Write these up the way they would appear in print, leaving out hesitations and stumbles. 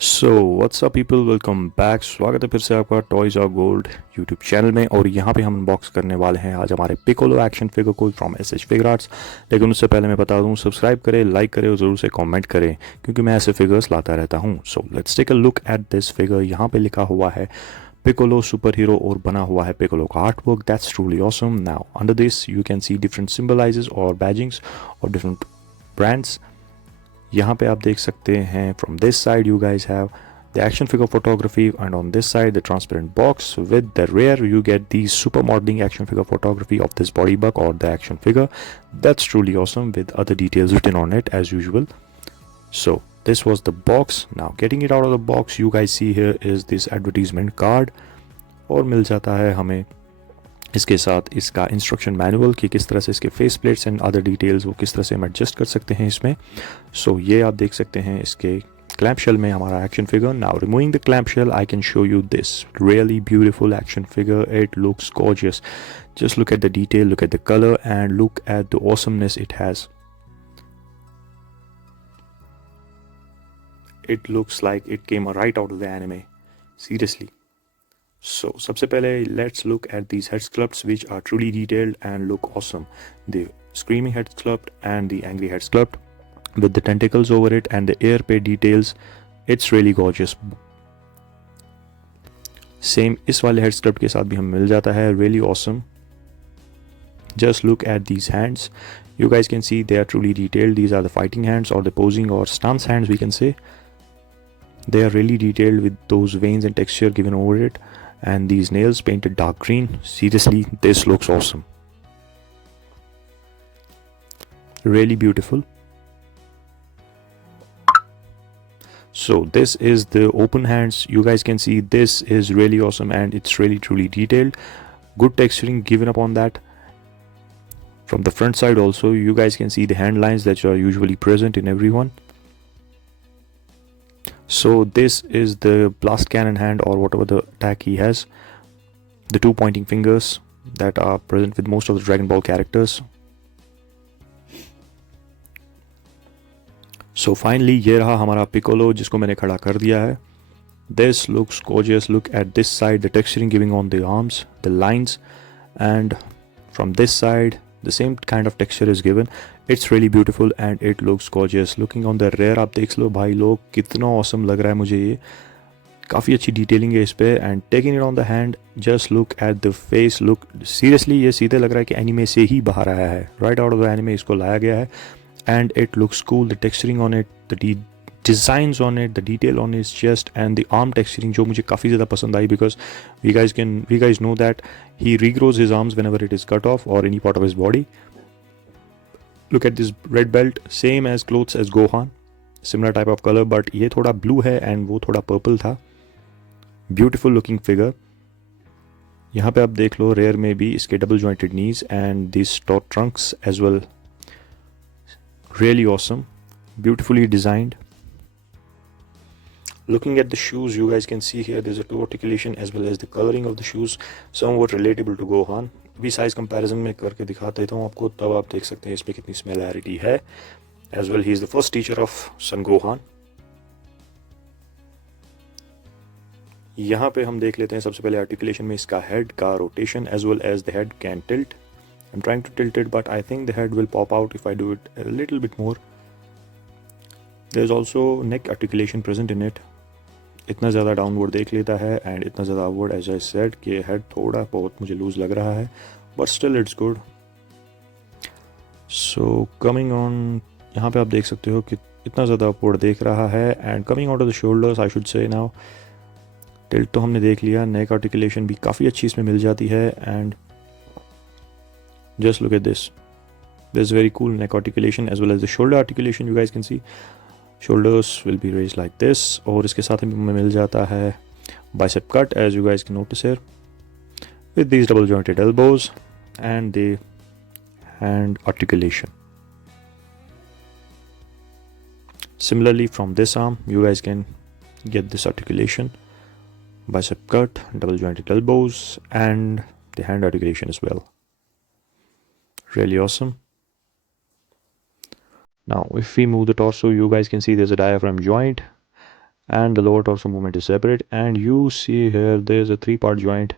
So what's up people, welcome back. स्वागत है फिर से आपका टॉयज और गोल्ड यूट्यूब चैनल में। और यहाँ पे हम अनबॉक्स करने वाले हैं आज हमारे पिकोलो एक्शन फिगर को from S H figure arts. लेकिन उससे पहले मैं बता दूँ, सब्सक्राइब करें, लाइक करें और ज़रूर से कमेंट करें, क्योंकि मैं ऐसे फिगर्स लाता रहता हूँ। So let's take a look at this figure. यहाँ पे लिखा हुआ है पिकोलो सुपर हीरो और बना हुआ है पिकोलो का art work. That's truly awesome. Now under this you can see different symbolizes और बैजिंग्स और डिफरेंट ब्रांड्स। यहाँ पे आप देख सकते हैं from this side you guys have the action figure photography, and on this side the transparent box. With the rear you get the super modeling action figure photography of this body buck or the action figure. That's truly awesome with other details written on it as usual. So this was the box. Now getting it out of the box, you guys see here is this advertisement card, और मिल जाता है हमें इसके साथ इसका instruction manual कि किस तरह से इसके face plates and other details वो किस तरह से हम एडजस्ट कर सकते हैं इसमें। सो ये आप देख सकते हैं इसके clamp shell में हमारा action figure. Now removing the clamp shell, I can show you this really beautiful action figure. It looks gorgeous. Just look at the detail, look at the color, and look at the awesomeness it has. It looks like it came right out of the anime. Seriously. So सबसे पहले let's look at these head sculpts, which are truly detailed and look awesome. The screaming head sculpt and the angry head sculpt with the tentacles over it and the ear pair details. It's really gorgeous. Same इस वाले head sculpt के साथ भी हमें मिल जाता है. Really awesome. Just look at these hands. You guys can see they are truly detailed. These are the fighting hands or the posing or stance hands, we can say. They are really detailed with those veins and texture given over it. And these nails painted dark green. Seriously, this looks awesome. Really beautiful. So this is the open hands. You guys can see this is really awesome and it's really truly detailed. Good texturing given upon that. From the front side also, you guys can see the hand lines that are usually present in everyone. So this is the blast cannon hand or whatever the attack he has. The two pointing fingers that are present with most of the Dragon Ball characters. So finally ये रहा हमारा पिकोलो जिसको मैंने खड़ा कर दिया है. This looks gorgeous. Look at this side, the texturing giving on the arms, the lines, and from this side the same kind of texture is given. It's really beautiful and it looks gorgeous. Looking on the rear आप देख लो भाई लोग कितना awesome लग रहा है मुझे ये. काफ़ी अच्छी डिटेलिंग है इस पे. And taking it on the hand, just look at the face. Look seriously ये सीधे लग रहा है कि एनिमे से ही बाहर आया है. Right out of the anime इसको लाया गया है. And it looks cool. The texturing on it, the designs on it, the detail on it's just, and the arm texturing जो मुझे काफ़ी ज़्यादा पसंद आई, because we guys know that he regrows his arms whenever it is cut off और any part of his body. Look at this red belt, same as clothes as Gohan, similar type of color, but ये थोड़ा blue है and वो थोड़ा purple था. Beautiful looking figure. यहाँ पे आप देख लो rear में भी इसके double jointed knees and these taut trunks as well. Really awesome, beautifully designed. Looking at the shoes, you guys can see here there's a toe articulation as well as the coloring of the shoes somewhat relatable to Gohan. भी size comparison में करके दिखा देता हूँ आपको, तब आप देख सकते हैं इसमें कितनी सिमिलैरिटी है. As well he is the first teacher of Son Gohan. यहाँ पे हम देख लेते हैं सबसे पहले आर्टिकुलेशन में इसका हेड का rotation as well as the head can tilt. I am trying to tilt it but I think the head will pop out if I do it a little bit more. There is also neck articulation present in it. इतना ज़्यादा डाउनवर्ड देख लेता है एंड इतना ज़्यादा upward, as I said कि हेड थोड़ा बहुत मुझे लूज़ लग रहा है, but still it's good. So coming on, यहाँ पे आप देख सकते हो कि इतना ज़्यादा अपवर्ड देख रहा है. And coming out of the shoulders, I should say now, tilt तो हमने देख लिया, नेक आर्टिकुलेशन भी काफ़ी अच्छी इसमें मिल जाती है. And just look at this is very cool neck articulation as well as the shoulder articulation. You guys can see shoulders will be raised like this. और इसके साथ हमें मिल जाता है bicep cut as you guys can notice here with these double jointed elbows and the hand articulation. Similarly from this arm you guys can get this articulation, bicep cut, double jointed elbows and the hand articulation as well. Really awesome. Now if we move the torso, you guys can see there's a diaphragm joint and the lower torso movement is separate, and you see here there's a 3-part joint.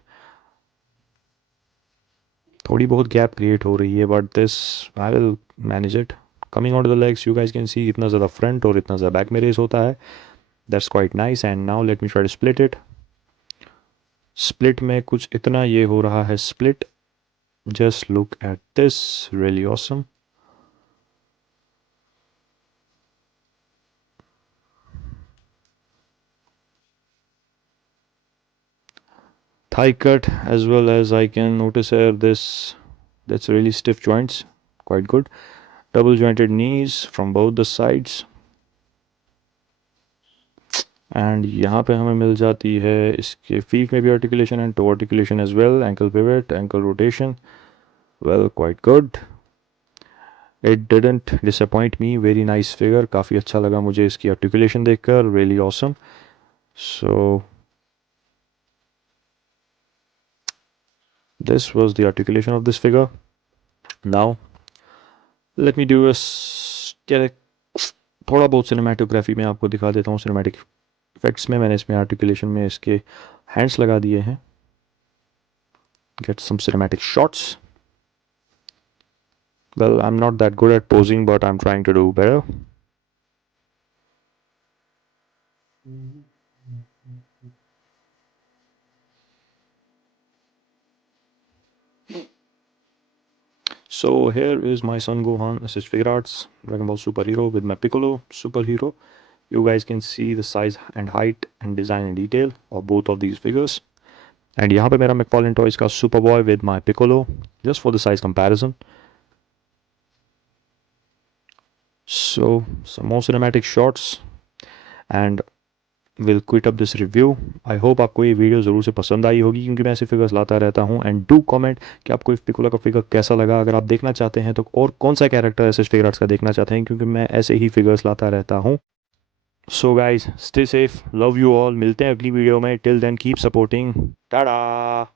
थोड़ी बहुत gap create हो रही है, but this I will manage it. Coming on to the legs, you guys can see इतना ज़्यादा फ्रंट और इतना ज़्यादा बैक में रेस होता है. That's quite nice. And now let me try to split it. Split में कुछ इतना ये हो रहा है split. Just look at this, really awesome. Thigh cut, as well as I can notice here this, that's really stiff joints, quite good. Double jointed knees from both the sides. And यहाँ पे हमें मिल जाती है इसके feet में भी articulation and toe articulation as well. Ankle pivot, ankle rotation, well quite good. It didn't disappoint me. Very nice figure. काफ़ी अच्छा लगा मुझे इसकी आर्टिकुलेशन देखकर. Really awesome. So this was the articulation of this figure. Now let me do a थोड़ा बहुत सिनेमेटोग्राफी में आपको दिखा देता हूँ. सिनेमैटिक इफेक्ट्स में मैंने इसमें आर्टिकुलेशन में इसके हैंड्स लगा दिए हैं. Get some cinematic shots. Well, I'm not that good at posing, but I'm trying to do better. So here is my son Gohan, Assist Figure Arts, Dragon Ball Superhero with my Piccolo Superhero. You guys can see the size and height and design in detail of both of these figures. And यहाँ पे मेरा McFarlane Toys का Superboy with my Piccolo, just for the size comparison. So some more cinematic shots and we'll quit up this review. I hope आपको ये वीडियो ज़रूर से पसंद आई होगी, क्योंकि मैं ऐसे फिगर्स लाता रहता हूँ. एंड डू कमेंट कि आपको इस पिकोला का फिगर कैसा लगा. अगर आप देखना चाहते हैं तो, और कौन सा कैरेक्टर ऐसे फिगर आर्ट्स का देखना चाहते हैं, क्योंकि मैं ऐसे ही फिगर्स लाता रहता हूँ. So guys, stay safe, love you all. मिलते हैं अगली वीडियो में. Till then keep supporting. Tata.